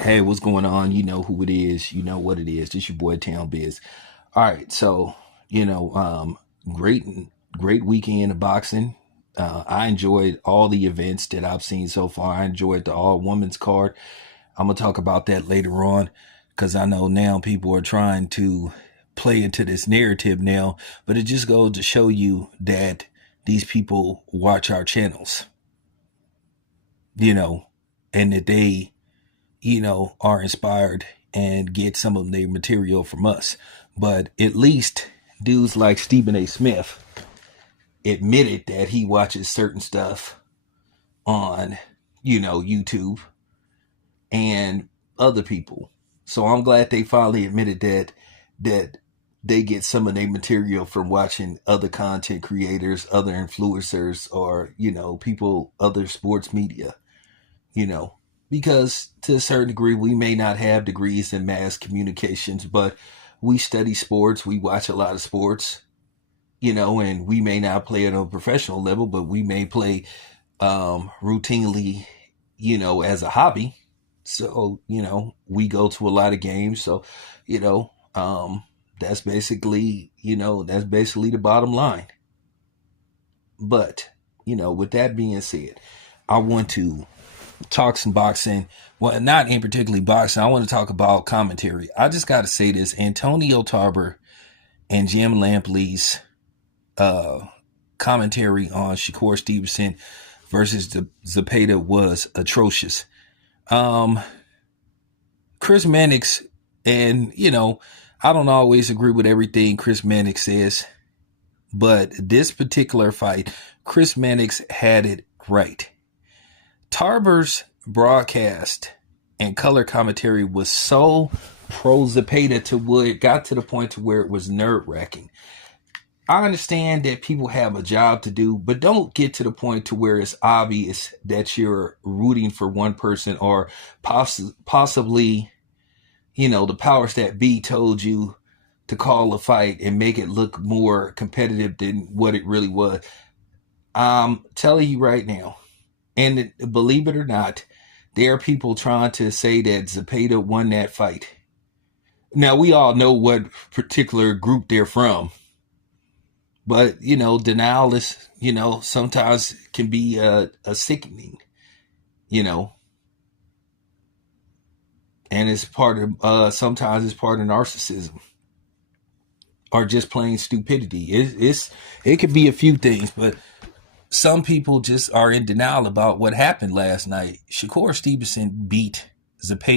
Hey, what's going on? You know who it is. You know what it is. This your boy Town Biz. All right, so you know, great, great weekend of boxing. I enjoyed all the events that I've seen so far. I enjoyed the all women's card. I'm gonna talk about that later on because I know now people are trying to play into this narrative now, but it just goes to show you that these people watch our channels, you know, and that they are inspired and get some of their material from us. But at least dudes like Stephen A. Smith admitted that he watches certain stuff on, YouTube and other people. So I'm glad they finally admitted that they get some of their material from watching other content creators, other influencers, or, people, other sports media. you know, because to a certain degree, we may not have degrees in mass communications, but we study sports, we watch a lot of sports, and we may not play at a professional level, but we may play routinely, as a hobby. So, we go to a lot of games. So, you know, um, that's basically the bottom line. But, with that being said, I want to talk some boxing. Well, not in particularly boxing. I want to talk about commentary. I just got to say this: Antonio Tarver and Jim Lampley's uh, commentary on Shakur Stevenson versus Zepeda was atrocious. Um, Chris Mannix, and I don't always agree with everything Chris Mannix says, but this particular fight, Chris Mannix had it right. Tarver's broadcast and color commentary was so pro Zepeda to where it got to the point to where it was nerve wracking. I understand that people have a job to do, but don't get to the point to where it's obvious that you're rooting for one person or possibly, the powers that be told you to call a fight and make it look more competitive than what it really was. I'm telling you right now, and believe it or not, there are people trying to say that Zepeda won that fight. Now, we all know what particular group they're from, but, denial is, sometimes can be a sickening, you know, and it's part of, sometimes it's part of narcissism or just plain stupidity. It could be a few things, but some people just are in denial about what happened last night. Shakur Stevenson beat Zepeda